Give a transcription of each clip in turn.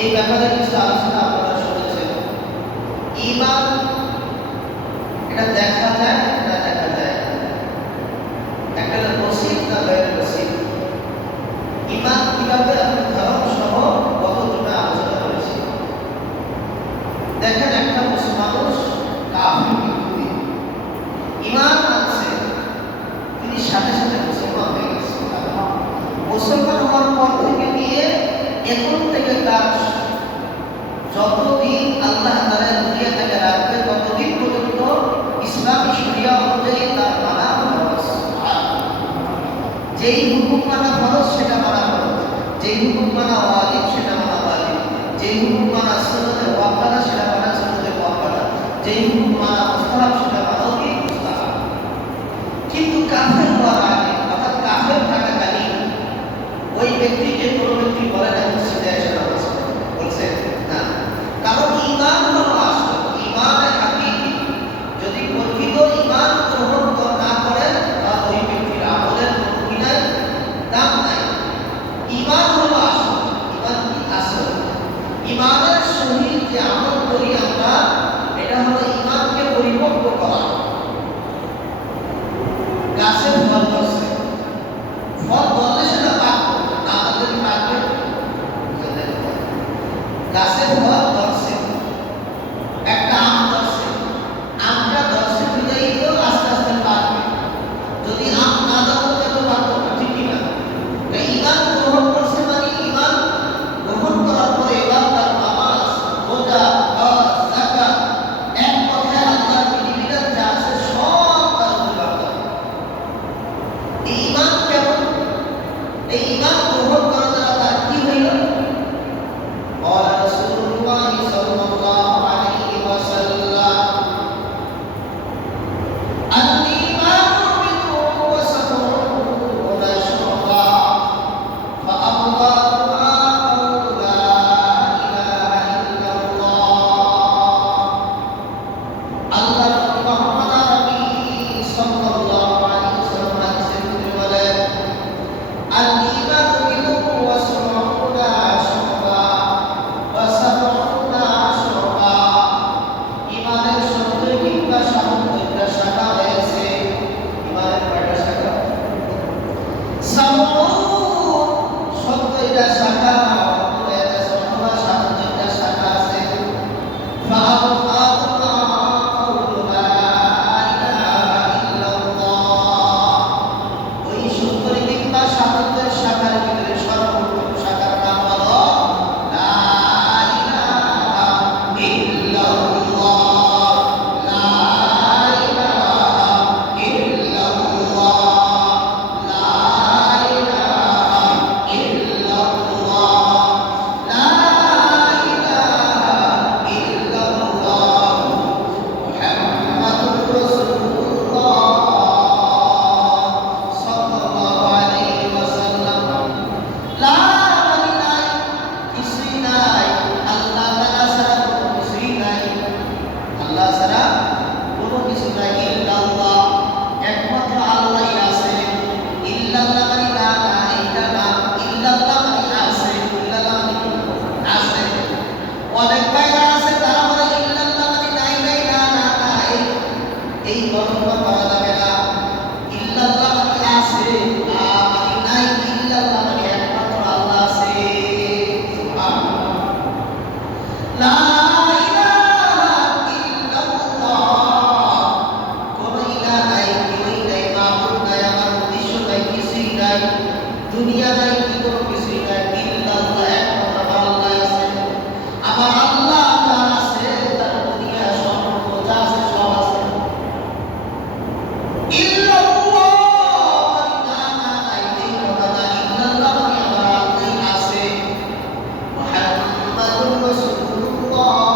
এই ব্যাপারে কিছু আলোচনা আপনারা শুনেছেন। ঈমান এটা দেখা যায় না দেখা যায়, একটা নসিব না গায়ের নসিব। ঈমান কিভাবে আপনি ধর্ম সহ গত জুমে আলোচনা করেছি। দেখেন একটা মানুষ কাফির বিরোধী ঈমান আছে, তিনি সাথে সাথে মুসলমান হয়ে গেছে। মুসলমান হওয়ার পর থেকে নিয়ে এখন থেকে তার যতদিন আল্লাহ তাআলা দুনিয়া থেকে রাখবে ততদিন পর্যন্ত ইসলামী শরিয়া অনুযায়ী তার মানা ফরজ। যেই হুকুম মানা ফরজ সেটা মানা ফরজ, যেই হুকুম মানা ওয়াজিব সেটা মানা ওয়াজিব, যেই হুকুম মানা সুন্নাতে ওয়াক্কাদা সেটা মানা সুন্নাতে ওয়াক্কাদা, যেই হুকুম মানা মুস্তাহাব সেটা মানা কি মুস্তাহাব। কিন্তু কাফের হওয়ার আগে অর্থাৎ কাফের থাকাকালীন ওই ব্যক্তিকে কোনো ব্যক্তি বলে না মসজিদে এসে নামাজ পড়ো, বলছে না। কারণ ঈমান হলো আসল, ঈমানে হাকিকি। যদি প্রকৃত ঈমান গ্রহণ না করেন বা ওই ব্যক্তির আমলের কোনো কি নাই, দাম নাই। ঈমান হলো আসল। ঈমান কি আসল? ঈমানের সহিত যে আমল করি আমরা, এটা হলো ঈমানকে পরিপক্ব করা। গাছের ফল ধরছে, ফল ধরলে সেটা পাকবে না, আমাদের পাকবে। গাছের ফল ধরছে, একটা আম ধরছে, আমটা ধরছে বিদায়ী তো আস্তে আস্তে পাকবে। যদি আম না ধরতে তো পাকবে না, ঠিক কিনা? ঈমান গ্রহণ করছে মানে ঈমান গ্রহণ করার পরে এবার তার নামাজ, রোজা, হজ, যাকাত, এক কথায় আল্লাহর বিধিবিধান যা আছে সব তার উপর লাগবে। এই ঈমান কেমন? এই ঈমান গ্রহণ করা দ্বারা তার কি হইল? قال رسول الله صلى الله عليه وسلم الإيمان بضع وسبعون شعبة فأفضلها قول لا إله إلا الله আল্লাহ মুহাম্মদ নবী সাল্লাল্লাহু আলাইহি ওয়াসাল্লাম হাদিসে বলেন আল-ঈমান বিদ'u ওয়া সাব'ুনা শু'বা ওয়া সাব'ুনা শু'বা। ঈমানের 70 কিংবা 70টা শাখা রয়েছে। ঈমানের কয়টা শাখা? 70টা শাখা রয়েছে, অথবা 70টা শাখা আছে। ওই 70 কিংবা 70 শাখার ভিতরে সর্বোত্তম শাখার নাম হলো লা ইলাহা ইল্লাল্লাহ। লা ইলাহা ইল্লাল্লাহ। লা ইলাহা ইল্লাল্লাহ। লা ইলাহা ইল্লাল্লাহ মুহাম্মাদুর রাসূলুল্লাহ সাল্লাল্লাহু আলাইহি ওয়াসাল্লাম। লা মানে নাই, কিছুই নাই, আল্লাহ তাআলা ছাড়া কোনো কিছুই নাই, আল্লাহ ছাড়া কোনো কিছু নাই। ইল্লাল্লাহ, একমাত্র আল্লাহই আছে। ইল্লাল্লাহ মানে না, না এটা না। ইল্লাল্লাহ মানে আছে, ইল্লাল্লাহ মানে কি? আছে। অনেক ভাইরা আছে তারা বলে ইল্লাল্লাহ মানে নাই নাই, না না না, এই গল্পটা করা যাবে না। ইল্লাল্লাহ মানে আছে, না মানে নাই। ইল্লাল্লাহ মানে একমাত্র আল্লাহ আছে। সুবহানাল্লাহ। লা ইলাহা ইল্লাল্লাহ। কোনো ইলাহ নাই, কেউই নাই, মাবুদ নাই, আমার উদ্দেশ্য নাই, কিছুই নাই, দুনিয়া নাই, কি কোনো কিছুই নাই। ইল্লাল্লাহ, একমাত্র আল্লাহ আছে। আমার আল্লাহ যার আছে, তার দুনিয়া সম্পর্ক যা আছে সব আছে। ইল্লাল্লাহ মানে না না নাই, এই কথা না। ইল্লাল্লাহ মানে আমার আল্লাহই আছে। মুহাম্মাদুর রাসূলুল্লাহ।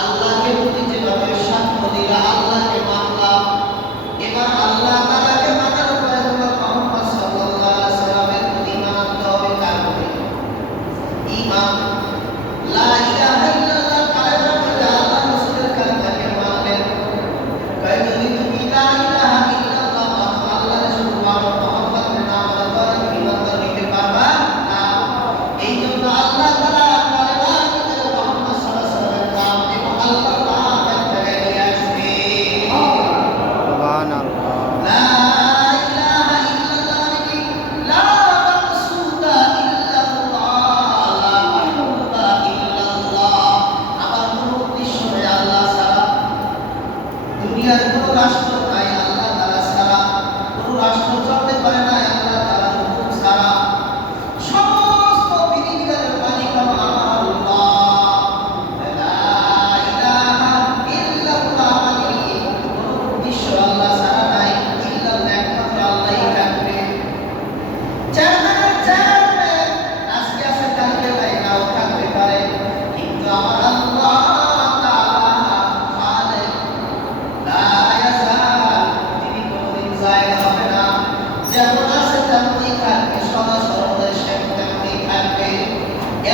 আল্লাহকে তুমি যেভাবে সাক্ষ্য দিলা, আল্লাহকে মানলাম, এবার আল্লাহ তাআলাকে মানার পরে তোমার মুহাম্মদ সাল্লাল্লাহু আলাইহি ওয়াসাল্লামের প্রতি ঈমান আনতে হবে। কার প্রতি? ঈমান। লা ইলাহা ইল্লাল্লাহ কালেমা বলে আল্লাহ রাসূলের কালেমাকে মানলেন। কয় যদি তুমি লা ইলাহা ইল্লাল্লাহ মানো, আল্লাহর শুধু মানো, মুহাম্মদের না মানো, তাহলে তুমি ঈমানদার হইতে পারবা না। এই জন্য আল্লাহ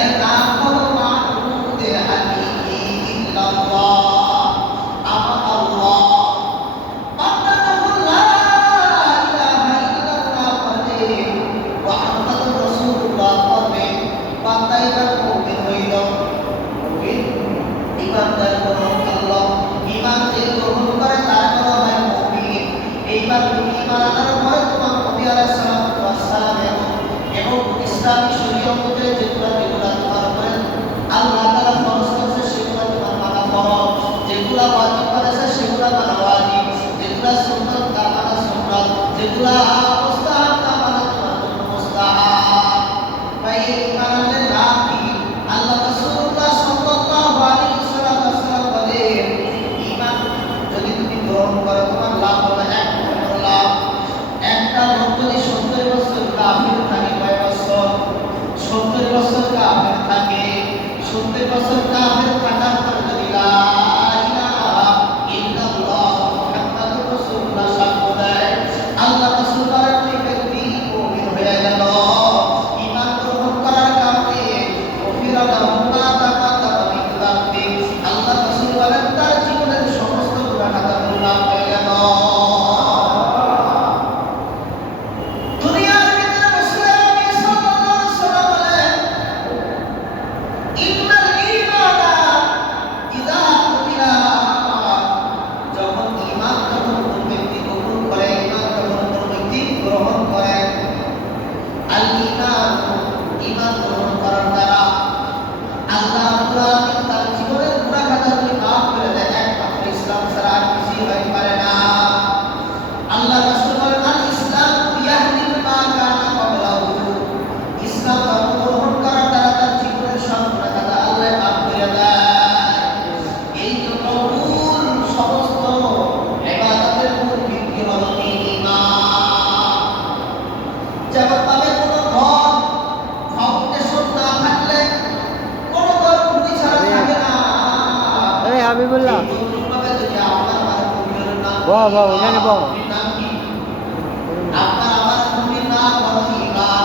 এর নাম হলো মা'বুদে হাকিকি ইল্লাল্লাহ, আমার আল্লাহ। বান্দা যখন লা ইলাহা ইল্লাল্লাহ বলে, মুহাম্মাদুর রাসূলুল্লাহ বলে, বান্দা এবার মুমিন হইল। মুমিন ইমানদার গ্রহণ করলো। ইমান যে গ্রহণ করে তার বলা হয় মুমিন। এইবার তুমি ইমান আনার পরে তোমার নবী আলাইহিস সালাতু ওয়াস সালাম এবং ইসলামী শরীয়ত অনুযায়ী যেগুলা তোমার উপরে আল্লাহ তাআলা ফরজ করেছে সেগুলা তোমার মানা ফরজ, যেগুলা ওয়াজিব করেছে সেগুলা মানা ওয়াজিব, যেগুলা সুন্নাত তা মানা সুন্নাত, যেগুলা মুস্তাহাব তা মানা তোমার জন্য মুস্তাহাব। ভাই ইমান আনলে লাভ কি? আল্লাহ রাসূলুল্লাহ সাল্লাল্লাহু আলাইহি ওয়াসাল্লাম বলেন, ইমান যদি তুমি গ্রহণ করো তোমার লাভ হবে এক নম্বর লাভ। একটা লোক যদি 70 বছর কাফির থাকে, কয় বছর? 70 বছর কাফির থাকে। 70 বছর কাফির থাকার পর যদি লা ইলাহা ইল্লাল্লাহ মুহাম্মাদুর রাসূলুল্লাহ সাক্ষ্য দেয়, আল্লাহ রাসূল বলেন ওই ব্যক্তি মুমিন হয়ে গেল। ঈমান গ্রহণ করার কারণে গফিরা লাহু মা তাকাদ্দামা মিন যামবি, আল্লাহ রাসূল বলেন তার জীবনের সমস্ত গুনাহ খাতা মাফ হয়ে গেল। দুনিয়ার ভিতরে রাসূল আলাইহি সাল্লাল্লাহু আলাইহি ওয়াসাল্লাম বলেন, ইন্নাল ঈমানা ইযা কুমিলা, যখন কোন ব্যক্তি কবুল করে, ঈমান যখন কোন ব্যক্তি গ্রহণ করে, আল ঈমান, ঈমান গ্রহণ করার দ্বারা আল্লাহ রাব্বুল আলামিন তার জীবনের গুনাহ খাতাগুলি মাফ করে দেয়। একমাত্র ইসলাম ছাড়া আর কিছুই হতে পারে না। আল্লাহ রাসূল বলেন, আল ইসলাম ইয়াহদি মা কানা ক্বাবলাহু, ইসলাম ধর্ম গ্রহণ করার দ্বারা তার জীবনের সব গুনাহ খাতা আল্লাহ মাফ করে দেয়। এই জন্য মূল সমস্ত ইবাদতের মূল ভিত্তি হলো ঈমান। যেমন ভাবে কোনো ঘর ফাউন্ডেশন না থাকলে কোনো ঘর ভূমি ছাড়া থাকে না। এই হাবিবুল্লাহ, এইভাবে যদি আপনার আমার ভূমির নাম, বাহ বাহ, এখানে বাহ। ভূমির নাম কি? আপনার আমার ভূমির নাম হলো ঈমান।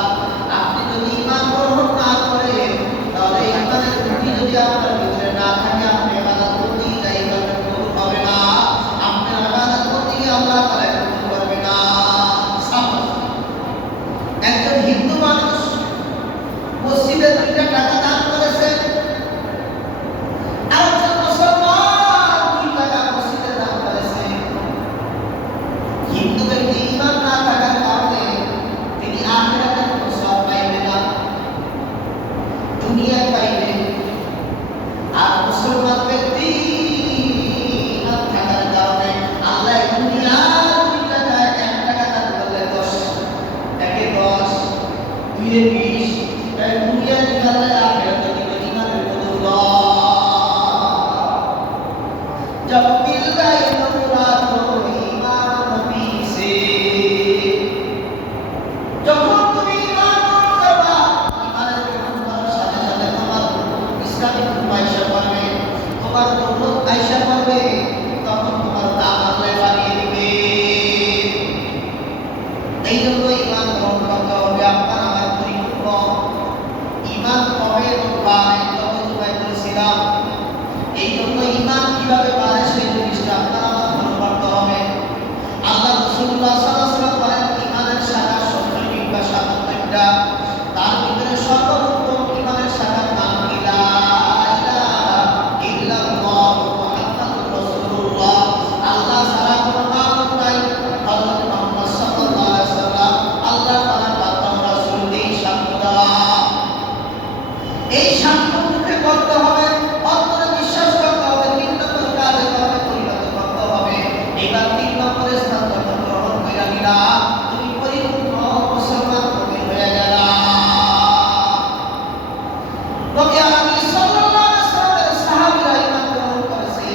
আপনি যদি ঈমান গ্রহণ না করেন, তাহলে ঈমানের ভিত্তি যদি আপনার ভিতরে না থাকে, আপনি ইবাদত করতে যাই ইবাদত কবুল হবে না। আপনি ইবাদত করতে গিয়ে আল্লাহ তাআলা কবুল করবে না। সাপোজ একজন হিন্দু মানুষ মসজিদে 2টা টাকা দান করেছে, আরেকজন মুসলমান 2 টাকা মসজিদে দান করেছে। হিন্দু ব্যক্তি ঈমান না থাকার কারণে তিনি আখিরাতে কোনো সওয়াব পাইবে না, দুনিয়ায় পাইবে। আর মুসলমান ব্যক্তি ঈমান থাকার কারণে আল্লাহ দুনিয়ার 2 টাকা 1 টাকা দান করলে 10, একে 10, 2 এ 20, তাই দুনিয়ায় নিকালে আখিরাতে দিবে ঈমানের বদৌলত। जब मिल गई मुरादो ईमान नबी से, যখন তুমি ঈমান গ্রহণ করবা, ঈমানের গ্রহণ করার সাথে সাথে তোমার ইসলামিক পয়সা পাবে, তোমার দৌলত আয়েশা পাবে, তখন তোমার দাম আল্লাহ বাড়িয়ে দিবে। এই জন্য ঈমান গ্রহণ করতে হবে আপনার আমার পরিপূর্ণ। ঈমান কবে বাড়ে তবে তোমায় বলেছিলাম। এই জন্য ঈমান কিভাবে বাড়ে সেই জিনিসটা আপনার আমার ভালো করতে হবে। আল্লাহ রাসূলুল্লাহ সাল্লাল্লাহু আলাইহি ওয়াসাল্লাম বলেন, ঈমানের শাখা 70 কিংবা 77টা, তার ভিতরে সর্বোত্তম ঈমানের শাখার নাম কি? লা ইলাহা ইল্লাল্লাহ মুহাম্মাদুর রাসূলুল্লাহ, আল্লাহ ছাড়া কোনো মাবুদ নাই, হযরত মুহাম্মদ সাল্লাল্লাহু আলাইহি ওয়াসাল্লাম আল্লাহ তাআলার বান্দা ও রাসূল, এই সাক্ষ্য দেওয়া। এই সাক্ষ্য মুখে করতে হবে, অন্তরে বিশ্বাস করতে হবে, 3 নম্বর কাজে কর্মে পরিণত করতে হবে। এবার 3 নম্বরের স্থান যখন গ্রহণ করে নিলা, তুমি পরিপূর্ণ মুসলমান মুমিন হয়ে গেলা। নবী আলাইহি সাল্লাল্লাহু আলাইহি ওয়াসাল্লামের সাহাবীরা ঈমান গ্রহণ করেছে।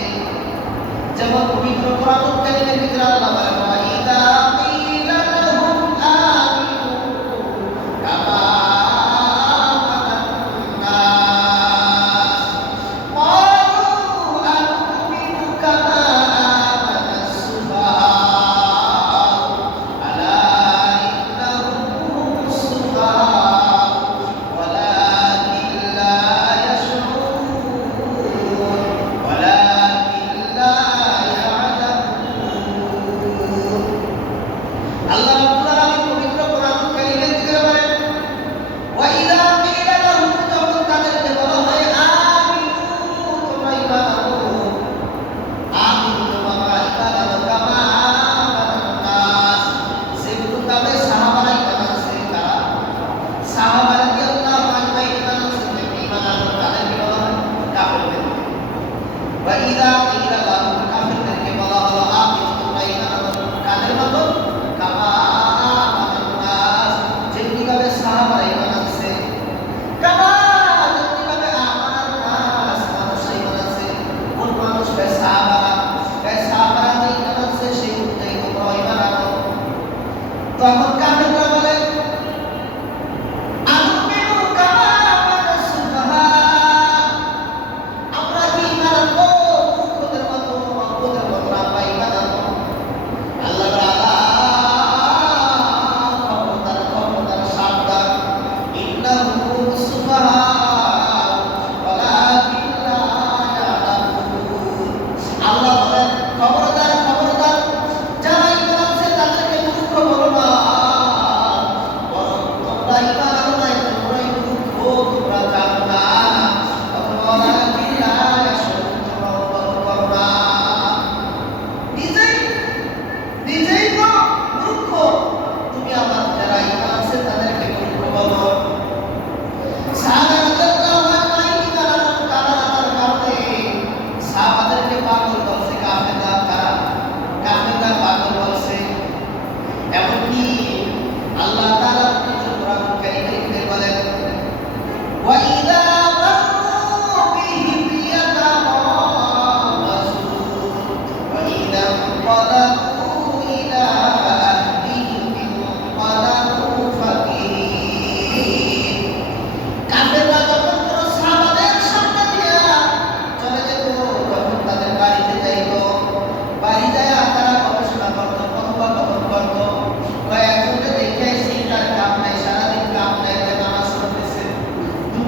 যেমন পবিত্র কোরআনুল কারীমের ভিতরে আল্লাহ বলেন, ওয়া ইযা কিলা লাহুম আমিনু কামা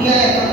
দুনিয়ায়